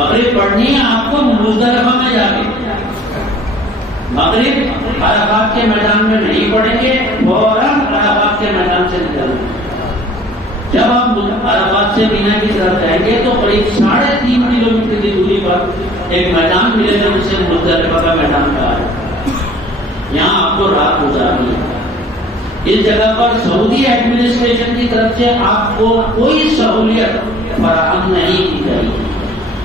مغرب پڑھنی ہے آپ کو مزدلفہ میں جا کے. مغرب عرفات کے میدان میں نہیں پڑھیں گے، فوراً عرفات کے میدان سے نکلیں گے. جب آپ عرفات سے مینا کی طرف جائیں گے تو قریب 3.5 کلومیٹر کی دوری پر ایک میدان ملے گا جسے مزدلفہ کا میدان کہا ہے. یہاں آپ کو رات گزارنی ہے. اس جگہ پر سعودی ایڈمنسٹریشن کی طرف سے آپ کو کوئی سہولیت فراہم نہیں کی جائے گی.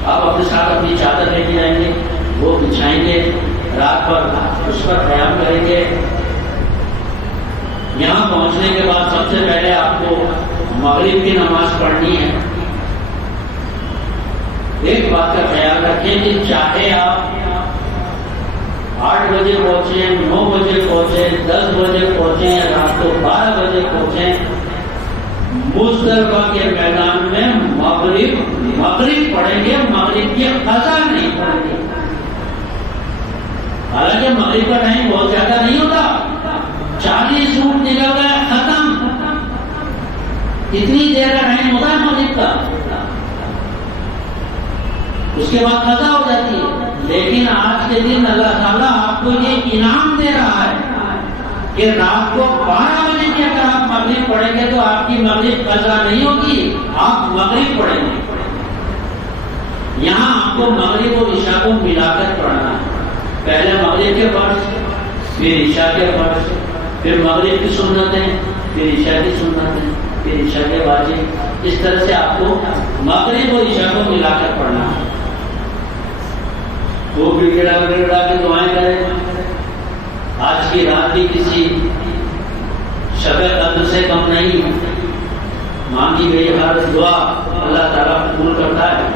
آپ اپنے ساتھ اپنی چادر لے کے جائیں گے، وہ بچھائیں گے، رات پر اس پر قیام کریں گے. یہاں پہنچنے کے بعد سب سے پہلے آپ کو مغرب کی نماز پڑھنی ہے. ایک بات کا خیال رکھیں کہ چاہے آپ 8 بجے پہنچیں، 9 بجے پہنچیں، 10 بجے پہنچیں، رات کو 12 بجے پہنچیں، مزدلفہ کے میدان میں مغرب پڑھیں گے، مغرب کی قضا نہیں پڑھیں گے. حالانکہ مغرب کا ٹائم بہت زیادہ نہیں ہوتا، 40 منٹ نکل گیا ختم. اتنی دیر کا ٹائم ہوتا ہے مغرب کا، اس کے بعد قضا ہو جاتی ہے. لیکن آج کے دن اللہ تعالیٰ آپ کو یہ انعام دے رہا ہے کہ رات کو 12 بجے کی اگر آپ مغرب پڑھیں گے تو آپ کی مغرب قضا نہیں ہوگی، آپ مغرب پڑھیں گے. یہاں آپ کو مغرب اور عشاء کو ملا کر پڑھنا ہے. پہلے مغرب کے فرض، پھر عشاء کے فرض، پھر مغرب کی سنتیں، پھر عشاء کی سنتیں، پھر عشاء کے واجب. اس طرح سے آپ کو مغرب اور عشاء کو ملا کر پڑھنا ہے. وہ گڑگڑا کے دعائیں کریں. آج کی رات بھی کسی شب قدر سے کم نہیں. مانگی گئی ہر دعا اللہ تعالیٰ قبول کرتا ہے.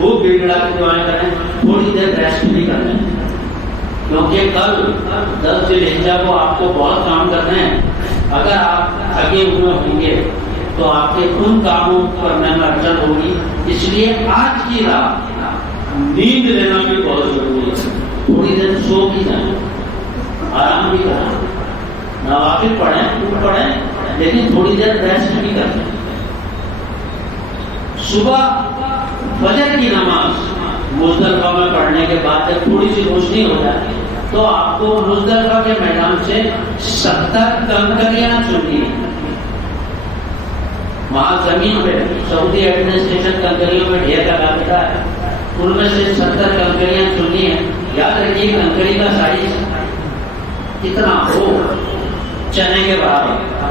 وہ گڑگڑا کے دعائیں کریں. تھوڑی دیر ریسٹ بھی کریں، کیونکہ کل 10 ذوالحجہ کو آپ کو بہت کام کرنے ہیں. اگر آپ تھکے ہوئے ہوں گے تو آپ کے ان کاموں کرنے میں اڑچن ہوگی. اس لیے آج کی رات نیند لینا بھی بہت ضروری ہے. تھوڑی دیر سو بھی جائیں، آرام بھی کریں، نوافل پڑھیں لیکن تھوڑی دیر ریسٹ بھی کریں. صبح فجر کی نماز مزدلفہ میں پڑھنے کے بعد جب تھوڑی سی روشنی ہو جائے تو آپ کو مزدلفہ کے میدان سے 70 کنکریاں چننی ہیں. وہاں زمین پہ سعودی ایڈمنسٹریشن کنکریوں میں ڈھیر لگا دیتا ہے. ان میں سے 70 کنکریاں چننی ہیں. یاد رکھیے کنکری کا سائز کتنا ہو، چنے کے برابر.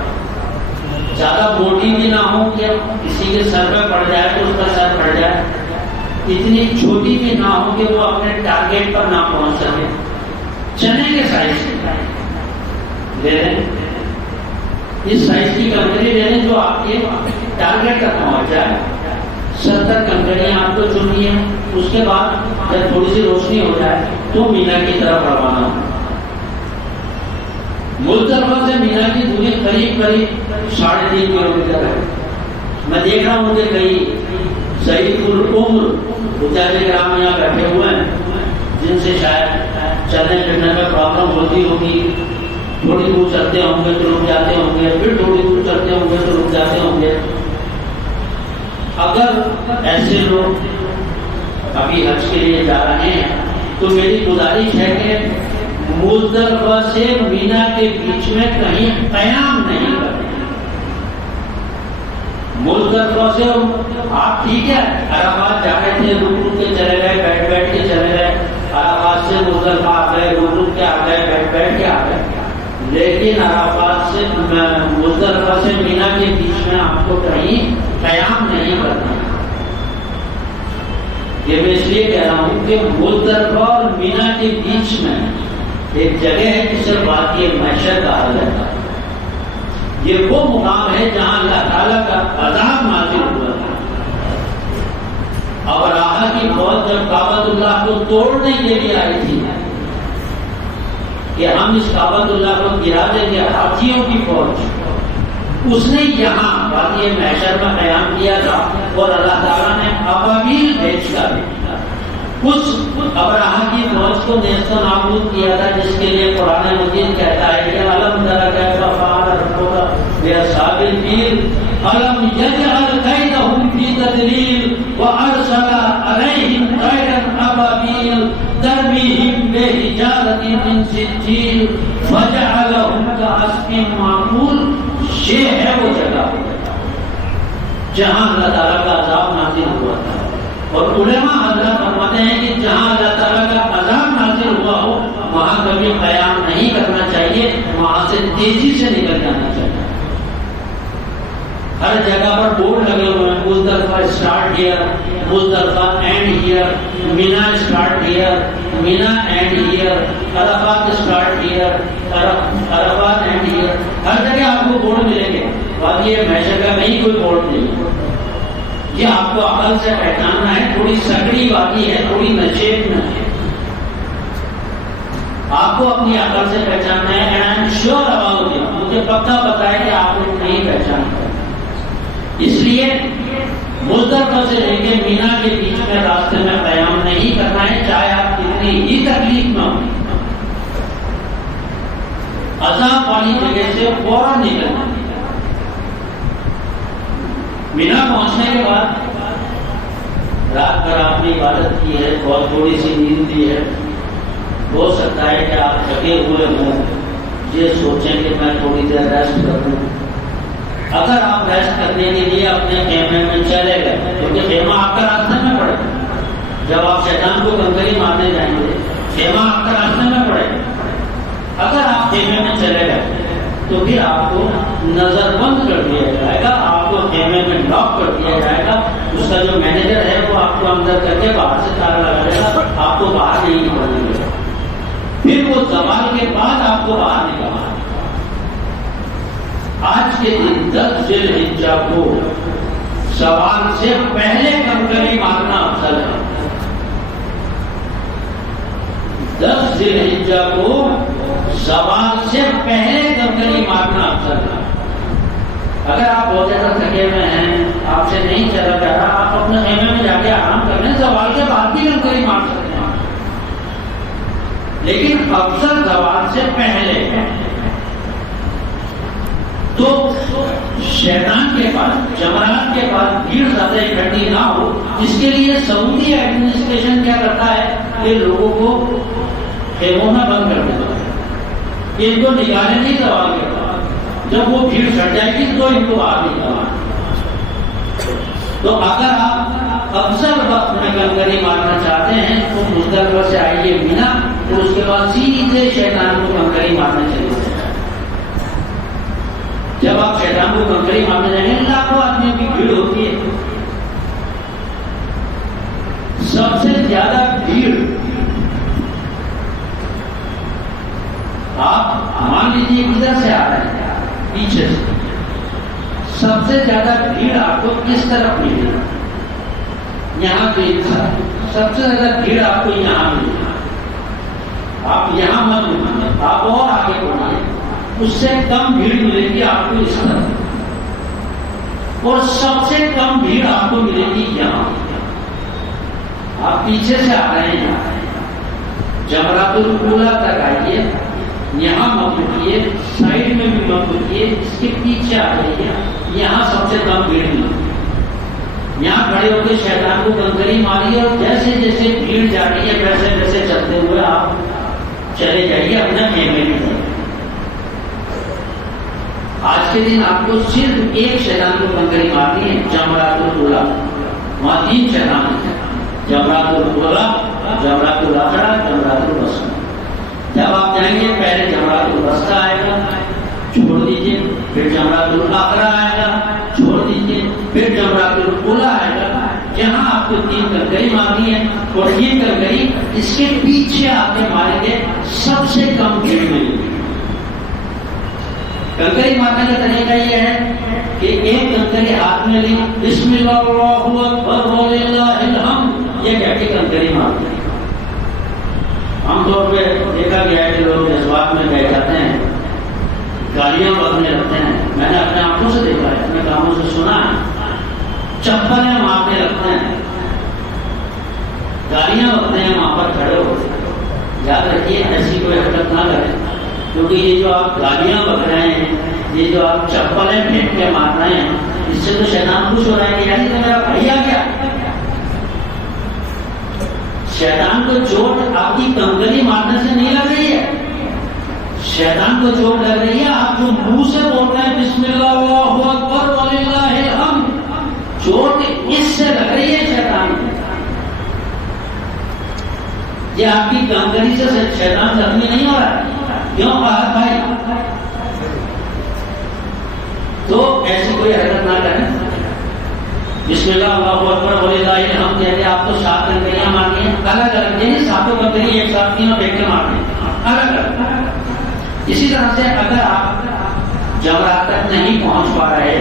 زیادہ موٹی بھی نہ ہو کہ کسی کے سر پہ پڑ جائے تو اس کا سر پڑ جائے، اتنی چھوٹی بھی نہ ہو کہ وہ اپنے ٹارگیٹ پر نہ پہنچ سکے. چنے کے سائز لے لیں، اس سائز کی کنکری لے لیں جو آپ کے ٹارگیٹ تک پہنچ جائے. 70 کنکریاں آپ کو چننی ہیں. اس کے بعد جب تھوڑی سی روشنی ہو جائے تو مینا کی طرف روانہ ہو. مزدلفہ سے مینا کی دوری قریب 3.5 کلومیٹر ہے. میں دیکھ رہا ہوں کہ کئی ضعیف العمر بزرگ کرام یہاں بیٹھے ہوئے ہیں جن سے شاید چلنے پھرنے میں پرابلم ہوتی ہوگی. تھوڑی دور چلتے ہوں گے تو رک جاتے ہوں گے، پھر تھوڑی دور چلتے ہوں گے تو رک جاتے ہوں گے. اگر ایسے لوگ ابھی حج کے لیے جا رہے ہیں تو میری گزارش ہے کہ مزدلفہ سے مینا کے بیچ میں کہیں قیام نہیں کریں. مزدلفہ سے آپ ٹھیک ہے عرفات جا رہے تھے، رک کے چلے گئے، بیٹھ کے چلے گئے. عرفات سے مزدلفہ آ گئے، رک کے آ گئے، بیٹھ کے آ گئے. لیکن عرفات سے مزدلفہ سے مینا کے بیچ میں آپ کو کہیں قیام نہیں کرنا. یہ میں اس لیے کہہ رہا ہوں کہ مزدلفہ اور مینا کے بیچ میں ایک جگہ ہے جسے وادی محشر کہا جاتا ہے. یہ وہ مقام ہے جہاں اللہ تعالیٰ کا عذاب نازل ہوا تھا. ابراہہ کی فوج جب کعبۃ اللہ کو توڑنے کے لیے آئی تھی کہ ہم اس کعبۃ اللہ کو گرا دیں گے، ہاتھیوں کی فوج، اس نے یہاں وادی محشر میں قیام کیا تھا اور اللہ تعالیٰ نے ابابیل بھیج کر اس ابراہہ کی فوج کو نیست و نابود کیا تھا، جس کے لیے قرآن مجید کہتا ہے کہ الم تر کیف فعل ربک باصحاب الفیل الم یجعل کیدہم فی تضلیل وارسل علیہم حجارة من سجیل فجعلهم كعصف معقول. یہ ہے وہ جگہ جہاں اللہ تعالیٰ کا عذاب نازل ہوا تھا. اور علماء حضرات فرماتے ہیں کہ جہاں اللہ تعالیٰ کا عذاب نازل ہوا ہو وہاں کبھی قیام نہیں کرنا چاہیے، وہاں سے تیزی سے نکل جانا چاہیے. ہر جگہ پر بورڈ لگے ہوئے ہیں، Muzdalifah start here, Muzdalifah end here, Mina start here, Mina end here, Arafat start here, Arafat end here. ہر جگہ آپ کو بورڈ ملیں گے. باقی یہ محشر کا کہیں کوئی بورڈ نہیں. یہ آپ کو عقل سے پہچاننا ہے. تھوڑی سکڑی باقی ہے، تھوڑی نشیب میں ہے. آپ کو اپنی عقل سے پہچاننا ہے. And I am sure about it. مجھے پکا پتا ہے کہ آپ لوگ نہیں پہچانتے. اس لیے مزدلفہ سے لے کے مینا کے بیچ میں راستے میں قیام نہیں کرنا ہے، چاہے آپ کتنی ہی تکلیف میں ہو. عذاب والی جگہ سے فوراً نکلنا. مینا پہنچنے کے بعد رات بھر آپ نے عبادت کی ہے، بہت تھوڑی سی نیند دی ہے. ہو سکتا ہے کہ آپ تھکے ہوئے ہوں، یہ سوچیں کہ میں تھوڑی دیر ریسٹ کر لوں. اگر آپ ریسٹ کرنے کے لیے اپنے خیمے میں چلے گئے، کیونکہ خیمہ آپ کا راستے میں پڑے گا. جب آپ شیطان کو کنکری مارنے جائیں گے خیمہ آپ کا راستے میں پڑے گا. اگر آپ خیمے میں چلے گئے تو پھر آپ کو نظر بند کر دیا جائے گا، آپ کو خیمے میں لاک کر دیا جائے گا. اس کا جو مینیجر ہے وہ آپ کو اندر کر کے باہر سے تالا لگائے گا، آپ کو باہر نہیں نکلنے دے گا. پھر وہ زوال کے بعد آپ کو باہر نکالنا. آج کے دن 10 ذی الحجہ کو زوال سے پہلے کنکری مارنا افضل ہے. 10 ذی الحجہ کو زوال سے پہلے کنکری مارنا افضل ہے. اگر آپ بہت زیادہ تھکے ہوئے ہیں، آپ سے نہیں چلا جا رہا، آپ اپنے خیمے میں جا کے آرام کر لیں. زوال کے بعد بھی کنکری مار سکتے ہیں، لیکن افضل زوال سے پہلے ہے. تو شیطان کے پاس، جمرات کے پاس بھیڑ زیادہ اکٹھی نہ ہو، اس کے لیے سعودی ایڈمنسٹریشن کیا کرتا ہے کہ لوگوں کو خیموں میں بند کر دیتا ہے. ان کو نکالنے نہیں زوال کے بعد. جب وہ بھیڑ چڑھ جائے گی تو ان کو باہر نکالنا. تو اگر آپ افضل وقت میں کنکری مارنا چاہتے ہیں تو مزدلفہ سے آئیے مینا، تو اس کے بعد سیدھے شیطان کو کنکری مارنا چاہیے. جب آپ شیطان کو کنکری مارنے جائیں گے، لاکھوں آدمی کی بھیڑ ہوتی ہے. سب سے زیادہ بھیڑ آپ مان لیجیے کدھر سے آ رہے ہیں، پیچھے سے. سب سے زیادہ بھیڑ آپ کو کس طرف ملے گی؟ یہاں پہ سب سے زیادہ بھیڑ آپ کو یہاں ملے گی. آپ یہاں مت ملیں، آپ اور آگے بڑھیے. اس سے کم بھیڑ ملے گی آپ کو اس طرح، اور سب سے کم بھیڑ آپ کو ملے گی یہاں. آپ پیچھے سے آ رہے ہیں، جمرات الاولیٰ تک آئیے، یہاں مت رکیے، سائڈ میں بھی مت رکیے، اس کے پیچھے آ جائیے. یہاں سب سے کم بھیڑ ملے گی. یہاں کھڑے ہو کے شیطان کو کنکری ماری، اور جیسے جیسے بھیڑ جا رہی ہے ویسے ویسے چلتے ہوئے آپ چلے جائیے اپنے خیمے میں. آج کے دن آپ کو صرف ایک شیطان کو کنکری مارنی ہے، جمرات الاولیٰ. وہاں 3 شیطان ہیں، جمرات الاولیٰ، جمرات الاخرہ، جمرات الوسطیٰ. جب آپ جائیں گے پہلے جمرات الوسطیٰ آئے گا، چھوڑ دیجیے. پھر جمرات الاخرہ آئے گا، چھوڑ دیجیے. پھر جمرات الاولیٰ آئے گا، جہاں آپ کو 3 کنکری مارنی ہے. اور یہ کنکری اس کے پیچھے آ کے ماریں گے، سب سے کم بھیڑ ملے گی. کنکری مارنے کا طریقہ یہ ہے کہ ایک کنکری ہاتھ میں لی، بسم اللہ اللہ اکبر وللہ الحمد، یہ کہہ کے کنکری مارتے ہیں. عام طور پہ دیکھا گیا ہے کہ لوگ جذبات میں بہ جاتے ہیں، گالیاں بکنے لگتے ہیں. میں نے اپنے آنکھوں سے دیکھا ہے، اپنے کاموں سے سنا ہے. چپلیں مارنے لگتے ہیں، گالیاں بکتے ہیں وہاں پر کھڑے ہوتے ہیں. یاد رکھیے ایسی کوئی حرکت نہ کریں، کیونکہ یہ جو آپ گالیاں بک رہے ہیں، یہ جو آپ چپلیں پھینک کے مار رہے ہیں، اس سے تو شیطان خوش ہو رہا ہے کہ یعنی تو میرا بھائی آ گیا. شیطان کو چوٹ آپ کی کنکری مارنے سے نہیں لگ رہی ہے، شیطان کو چوٹ لگ رہی ہے آپ جو منہ سے بول رہے ہیں بسم اللہ اللہ اکبر وللہ الحمد، چوٹ اس سے لگ رہی ہے شیطان کو۔ یہ آپ کی کنکری سے شیطان زخمی نہیں ہو رہا ہے، کیوں کہا بھائی؟ تو ایسی کوئی حرکت نہ کریں، بسم اللہ اللہ اکبر وللہ الحمد کہتے ہیں آپ کو 7 کنکریاں مارنی ہیں، الگ الگ نہیں، 7 کنکریاں ایک ساتھ نہیں اور دیکھ کے مارنی ہیں، الگ الگ۔ اسی طرح سے اگر آپ جمرات تک نہیں پہنچ پا رہے،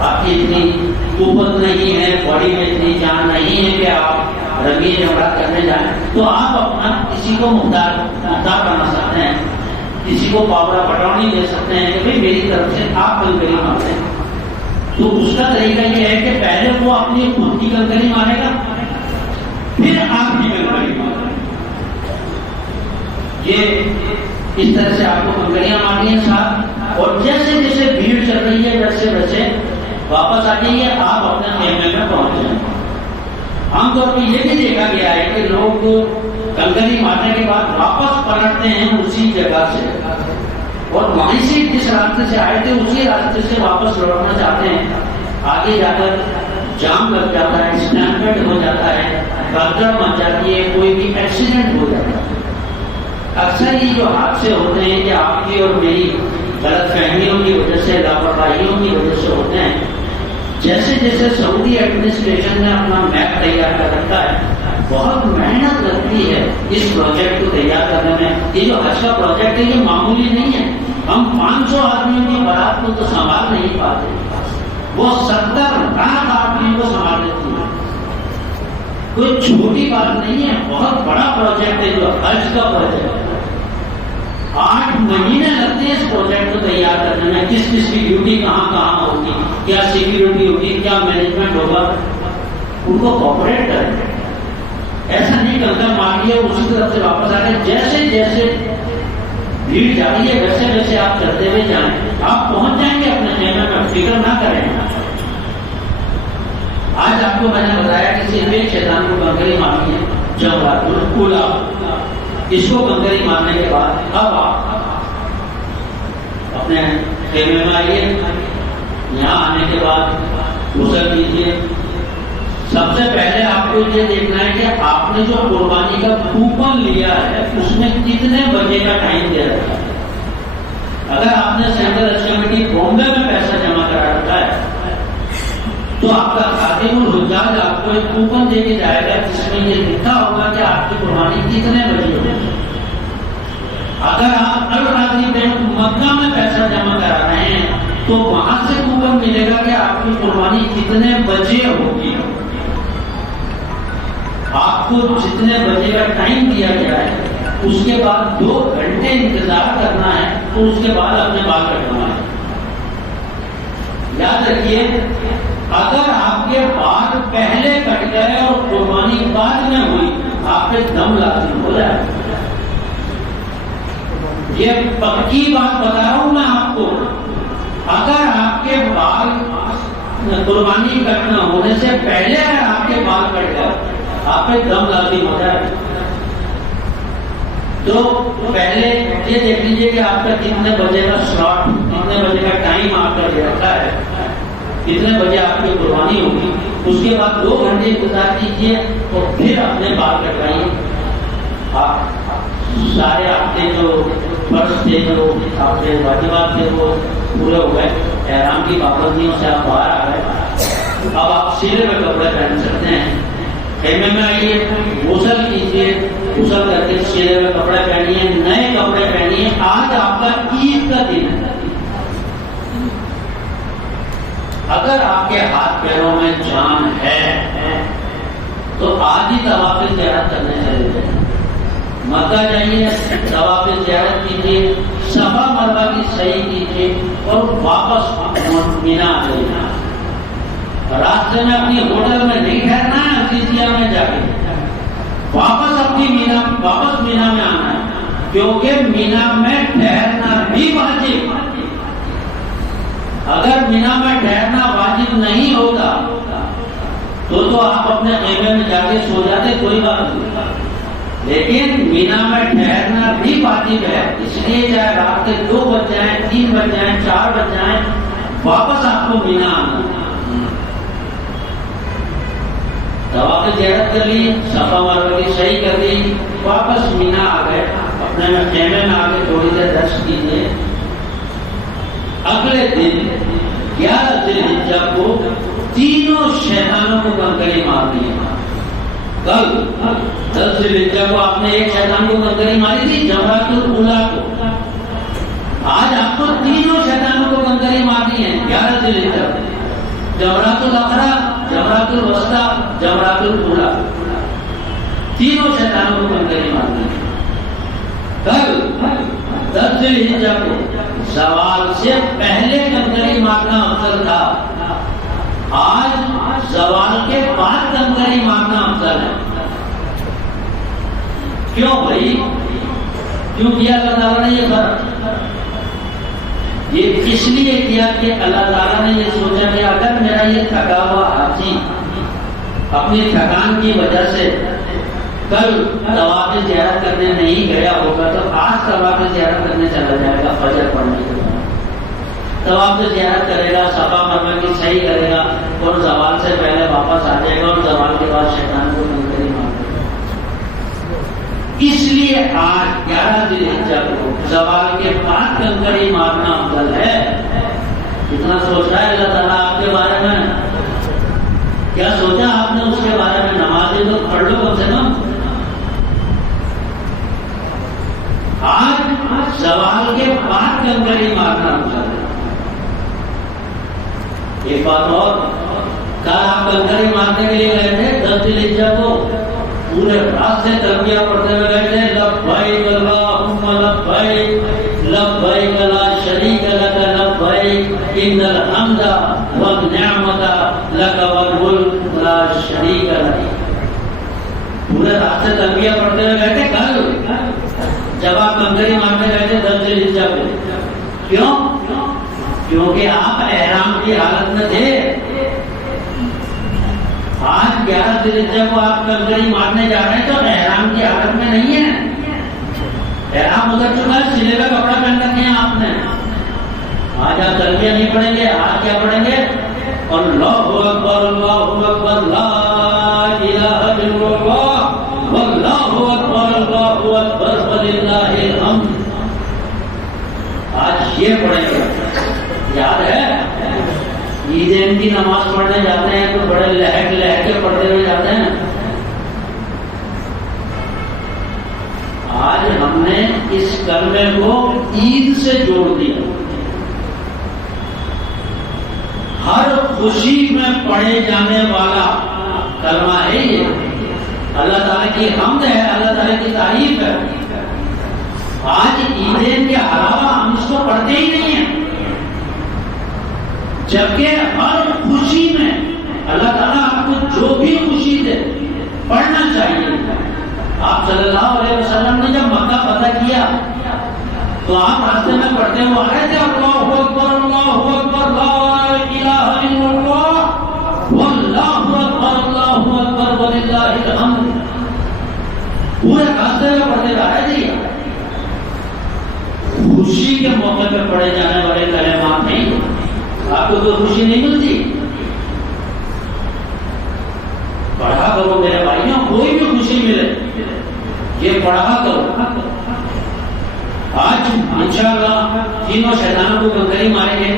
آپ کی اتنی قوت نہیں ہے، باڈی میں اتنی جان نہیں ہے کہ آپ رنگین جمرات کرنے جائیں، تو آپ اپنا کسی کو مختار بنا سکتے ہیں، کسی کو پاورا پٹاؤنی دے سکتے ہیں کہ بھائی میری طرف سے آپ کنکری مارتے ہیں۔ تو اس کا طریقہ یہ ہے کہ پہلے وہ اپنی خود کی کنکری مارے گا، پھر آپ کی کنکری مارے گا۔ یہ اس طرح سے آپ کو کنکریاں مارنی ہیں ساتھ، اور جیسے جیسے بھیڑ چل رہی ہے ویسے ویسے واپس آ جائیے، آپ اپنے خیمے میں پہنچ جائیں۔ عام طور پہ یہ بھی دیکھا گیا ہے کہ لوگ کنکری مارنے کے بعد واپس پلٹتے ہیں اسی جگہ سے، اور وہیں سے جس راستے سے آئے تھے اسی راستے سے واپس لوٹنا چاہتے ہیں۔ آگے جا کر جام لگ جاتا ہے، اسٹیمپیڈ ہو جاتا ہے، بھگدڑ مچ جاتی ہے، کوئی بھی ایکسیڈنٹ ہو جاتا ہے۔ اکثر یہ جو حادثے ہوتے ہیں کہ آپ کی اور میری غلط فہمیوں کی وجہ سے، لاپرواہیوں کی وجہ سے ہوتے ہیں۔ جیسے جیسے سعودی ایڈمنسٹریشن نے اپنا میپ تیار کر رکھا ہے، بہت محنت لگتی ہے اس پروجیکٹ کو تیار کرنے میں۔ یہ جو حج کا پروجیکٹ ہے یہ معمولی نہیں ہے، ہم 500 آدمیوں کی بارات کو تو سنبھال نہیں پاتے، وہ 70 لاکھ آدمیوں کو سنبھال لیتی ہے۔ کوئی چھوٹی بات نہیں ہے، بہت بڑا پروجیکٹ ہے جو حج کا پروجیکٹ ہے۔ 8 مہینے لگتے ہیں اس پروجیکٹ کو تیار کرنے میں، کس کس کی ڈیوٹی کہاں کہاں ہوگی، کیا سیکیورٹی ہوگی، کیا مینجمنٹ ہوگا، ان کو کوآپریٹ کریں۔ ایسا نہیں کنکر مار لیا اسی طرف سے واپس آ گئے، جیسے جیسے بھیڑ جا رہی ہے ویسے ویسے آپ چلتے ہوئے جائیں، آپ پہنچ جائیں گے اپنے خیمے میں، فکر نہ کریں۔ آج آپ کو میں نے بتایا کہ صرف ایک شیطان کو کنکری مارنی ہے، جمرات الاولیٰ، اس کو کنکری مارنے کے بعد اب آپ اپنے خیمے میں آئیے، یہاں آنے کے بعد غسل کیجیے۔ سب سے پہلے آپ کو یہ دیکھنا ہے کہ آپ نے جو قربانی کا کوپن لیا ہے اس میں کتنے بجے کا ٹائم دے رکھا ہے۔ اگر آپ نے سینٹرل حج کمیٹی بامبے میں پیسہ جمع کرا رکھا ہے تو آپ کا خاتم الحجاج آپ کو ایک کوپن دے کے جائے گا جس میں یہ لکھا ہوگا کہ آپ کی قربانی کتنے بجے ہوگی۔ اگر آپ الراضی بینک مکہ میں پیسہ جمع کرا رہے ہیں تو وہاں سے کوپن ملے گا کہ آپ کی قربانی کتنے بجے ہوگی۔ آپ کو جتنے بجے کا ٹائم دیا گیا ہے اس کے بعد 2 گھنٹے انتظار کرنا ہے، تو اس کے بعد اپنے بال کٹوانا ہے۔ یاد رکھیے، اگر آپ کے بال پہلے کٹ گئے اور قربانی بعد میں ہوئی، آپ پہ دم لازم ہو جائے۔ یہ پکی بات بتا رہا ہوں میں آپ کو، اگر آپ کے بال قربانی کٹنا ہونے سے پہلے اگر آپ کے بال کٹ گئے، آپ پہ دم لازم ہو جائے۔ تو پہلے یہ دیکھ لیجیے کہ آپ کا کتنے بجے کا سلاٹ، کتنے بجے کا ٹائم آپ کا دے رکھا ہے، کتنے بجے آپ کی قربانی ہوگی۔ اس کے بعد 2 گھنٹے انتظار کیجیے اور پھر اپنے بال کٹوائیے۔ آپ سارے آپ کے جو فرض تھے، جو آپ کے واجبات تھے وہ پورے ہو گئے، احرام کی پابندیوں سے آپ باہر آ گئے۔ اب آپ سیدھے میں کپڑے پہن سکتے ہیں۔ خیمے میں آئیے، غسل کیجیے، غسل کر کے سیدھے میں کپڑے پہنیے، نئے کپڑے پہنیے۔ آج آپ کا عید کا دن ہے۔ اگر آپ کے ہاتھ پیروں میں جان ہے تو آج ہی طواف زیارت کرنے چلے جائیں، مکہ جائیے، طواف زیارت کیجیے، صفا مروہ کی سعی کیجیے اور واپس مینا آ جائیے۔ راستے میں اپنی ہوٹل میں نہیں ٹھہرنا ہے، عزیزیہ میں جا کے واپس اپنی واپس مینا میں آنا ہے، کیونکہ مینا میں ٹھہرنا بھی واجب۔ اگر مینا میں ٹھہرنا واجب نہیں ہوگا تو آپ اپنے خیمے میں جا کے سو جاتے، کوئی بات نہیں، لیکن مینا میں ٹھہرنا بھی واجب ہے، اس لیے چاہے رات کے 2 بج جائیں، 3 بج جائیں، 4 بج جائیں، واپس آپ کو مینا آنا۔ طواف زیارت کر لی، صفا مروہ کی صحیح کر لی، واپس مینا آ گئے، اپنے میں خیمے میں آ کے تھوڑی دیر ریسٹ کیجیے۔ اگلے دن 11 ذی الحجہ کو تینوں شیطانوں کو کنکری مارنی ہے۔ کل 10 ذی الحجہ کو آپ نے ایک شیطان کو کنکری ماری تھی، جمرۃ الاولیٰ کو۔ آج آپ کو تینوں شیطانوں کو کنکری مارنی ہے 11 ذی الحجہ، جمرۃ الاقرا، جمرۃ الوسطیٰ، جمرۃ الاولیٰ، تینوں شیطانوں کو کنکری مارنی ہے۔ کل 10 ذی الحجہ کو زوال سے پہلے کنکری مارنا افضل تھا، آج زوال کے بعد کنکری مارنا افضل ہے۔ کیوں بھائی؟ کیوں کیا اللہ تعالیٰ نے یہ فرق؟ یہ اس لیے کیا کہ اللہ تعالیٰ نے یہ سوچا کہ اگر میرا یہ تھکا ہوا حاجی اپنی تھکان کی وجہ سے کل طواف زیارت کرنے نہیں گیا ہوگا تو آج طواف زیارت کرنے چلا جائے گا فجر پڑھنے کے بعد، طواف زیارت کرے گا، صفا مروہ کی صحیح کرے گا اور زوال سے پہلے واپس آ جائے گا اور زوال کے بعد شیطان کو کنکری مار دے گا۔ اس لیے آج 11 ذی الحجہ کو زوال کے بعد کنکری مارنا افضل ہے۔ کتنا سوچ رہا ہے اللہ تعالیٰ آپ کے بارے میں؟ کیا سوچا آپ نے اس کے بارے میں؟ نمازیں تو پڑھ لو کم سے کم۔ آج زوال کے بعد کنکری مارنا افضل ہے۔ ایک بات اور، کل آپ کنکری مارنے کے لیے گئے تھے 10 ذی الحجہ کو، پورے رات سے تلبیہ پڑھتے ہوئے گئے تھے، لبیک اللہم لبیک، لبیک لا شریک لک لبیک، ان الحمد والنعمت لک والملک لا شریک لک۔ پورے رات سے تلبیہ پڑھتے ہوئے گئے تھے کل، جب آپ کنکری مارنے گئے تھے 10 ذی الحجہ کو۔ کیوں؟ کیونکہ آپ احرام کی حالت میں تھے۔ آج 11 ذی الحجہ کو آپ کنکری مارنے جا رہے ہیں تو احرام کی حالت میں نہیں ہے، احرام اتر چکا ہے، سلے کا کپڑا پہن رکھے ہیں آپ نے۔ آج آپ تلبیہ نہیں پڑھیں گے، آج کیا پڑھیں گے؟ اللہ اکبر، اللہ اکبر، لا الہ الا اللہ، واللہ اکبر، اللہ اکبر، وللہ الحمد۔ آج یہ پڑھیں گے۔ یاد ہے عیدین کی نماز پڑھنے جاتے ہیں تو بڑے لہک لہک کے پڑھتے ہوئے جاتے ہیں۔ آج ہم نے اس کلمے کو عید سے جوڑ دیا۔ ہر خوشی میں پڑھے جانے والا کلمہ ہے یہ، اللہ تعالیٰ کی حمد ہے، اللہ تعالیٰ کی تعریف ہے۔ آج عیدین کے علاوہ ہم اس کو پڑھتے ہی نہیں ہیں، جبکہ ہر خوشی میں اللہ تعالیٰ آپ کو جو بھی خوشی دے پڑھنا چاہیے۔ آپ صلی اللہ علیہ وسلم نے جب مکہ فتح کیا تو آپ راستے میں پڑھتے ہوئے آ رہے تھے، اللہ اکبر، اللہ اکبر، لا الہ الا اللہ، واللہ اکبر، اللہ اکبر، وللہ الحمد۔ پورے راستے میں پڑھتے آ رہے تھے۔ خوشی کے موقع پہ پڑھے جانے والے کلمات نہیں، آپ کو کوئی خوشی نہیں ملتی؟ پڑھا کرو میرے بھائیوں، کوئی بھی خوشی ملے یہ پڑھا کرو۔ آج انشاءاللہ تینوں شیطانوں کو کنکری ماریں گے،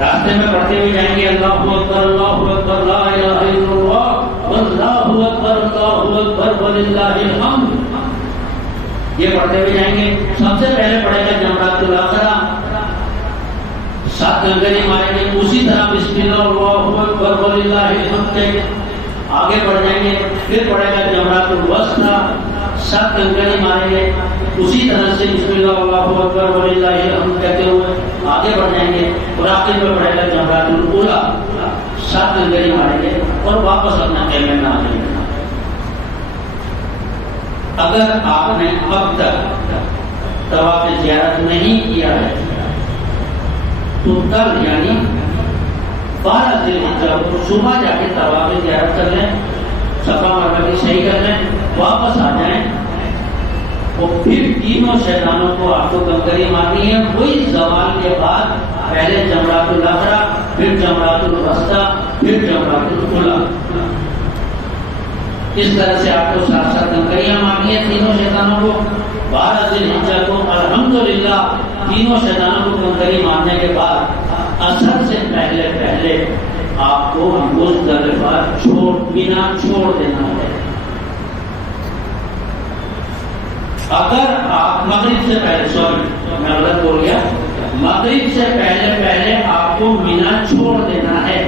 راستے میں پڑھتے ہوئے جائیں گے، اللہ اکبر، اللہ اکبر، لا الہ الا اللہ، واللہ اکبر، اللہ اکبر، وللہ الحمد۔ یہ پڑھتے ہوئے جائیں گے۔ سب سے پہلے پڑھے گا جمرۃ الاقرا، 7 کنکری ماریں گے، اسی طرح بسم اللہ، اللہ اکبر، وللہ الحمد کہیں گے، آگے بڑھ جائیں گے، پھر پڑھے گا جمرۃ الوسطیٰ، 7 کنکری ماریں گے، اسی طرح سے بسم اللہ، اللہ اکبر، وللہ الحمد کہتے ہوئے آگے بڑھ جائیں گے، اور آخر میں پڑھے گا جمرۃ الاولیٰ، 7 کنکری ماریں گے اور واپس اپنا خیمے میں آ جائیں گے۔ اگر آپ نے اب تک طواف زیارت نہیں کیا ہے تو کل یعنی 12 ذی الحجہ کو صبح جا کے طواف زیارت کر لیں، صفا مروا کی صحیح کر لیں، واپس آ جائیں، اور پھر تینوں شیطانوں کو آپ کو کنکری مارنی ہے. وہی زوال کے بعد پہلے جمرات الاخرا، پھر جمرات الوسطی، پھر جمرات العلی. اس طرح سے آپ کو 7 کنکریاں مارنی ہیں تینوں شیطانوں کو. 12 ذی الحجہ کو الحمدللہ تینوں شیطانوں کو کنکری مارنے کے بعد اثر سے پہلے آپ کو مزدلفہ مینا چھوڑ دینا ہے. اگر آپ مغرب سے پہلے میں غلط بول گیا، مغرب سے پہلے آپ کو مینا چھوڑ دینا ہے.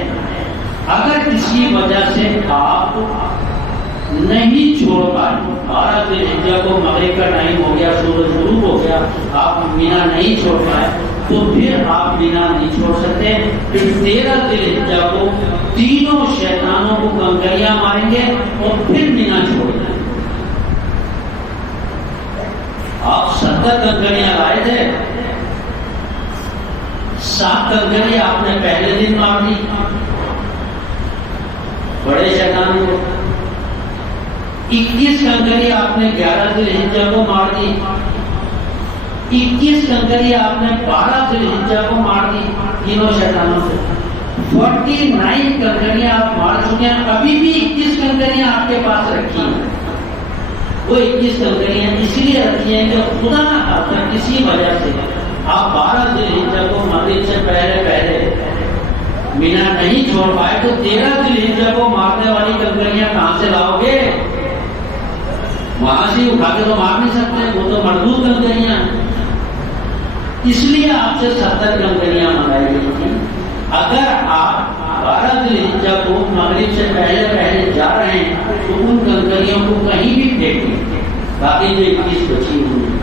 اگر کسی وجہ سے آپ نہیں چھوڑ پائے، 12 ذی الحجہ کو مغرب کا ٹائم ہو گیا، سورج غروب ہو گیا، آپ مینا نہیں چھوڑ پائے، تو پھر آپ مینا نہیں چھوڑ سکتے. پھر 13 ذی الحجہ کو تینوں شیطانوں کو کنکریاں ماریں گے اور پھر مینا چھوڑ دیں. آپ 70 کنکریاں لائے تھے، 7 کنکریاں آپ نے پہلے دن مار دی بڑے شیطان کو، 21 کنکریاں آپ نے 11 ذی الحجہ کو مار دی، 21 کنکریاں آپ نے 12 ذی الحجہ کو مار دی تینوں شیطانوں سے. 49 کنکریاں آپ مار چکے ہیں، ابھی بھی 21 کنکریاں آپ کے پاس رکھی ہیں. وہ 21 کنکریاں اس لیے رکھی ہیں کہ خدا نہ خاصہ کسی وجہ سے آپ 12 ذی الحجہ کو مغرب سے پہلے مینا نہیں چھوڑ پائے، تو 13 ذی الحجہ کو مارنے والی کنکریاں کہاں سے لاؤ گے؟ وہاں سے اٹھا کے تو مار نہیں سکتے، وہ تو مردود کنکریاں ہیں. اس لیے آپ سے 70 کنکریاں منگائی گئی تھی. اگر آپ 12 ذی الحجہ کو مغرب سے پہلے جا رہے ہیں تو ان کنکریوں کو کہیں بھی پھینک دیں، باقی جو 21 بچی ہوئی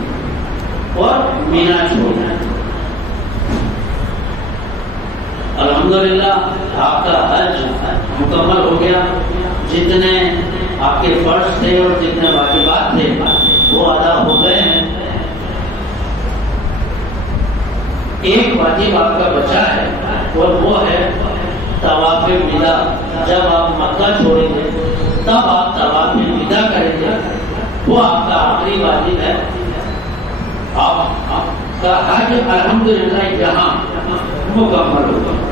اور مینا چھوڑنا. الحمدللہ آپ کا حج مکمل ہو گیا. جتنے آپ کے فرض تھے اور جتنے واجبات تھے وہ ادا ہو گئے ہیں. ایک واجب آپ کا بچا ہے اور وہ ہے طواف ودا. جب آپ مکہ چھوڑیں گے تب آپ طواف ودا کریں گے، وہ آپ کا آخری واجب ہے. آپ کا حج الحمدللہ یہاں مکمل ہوگا.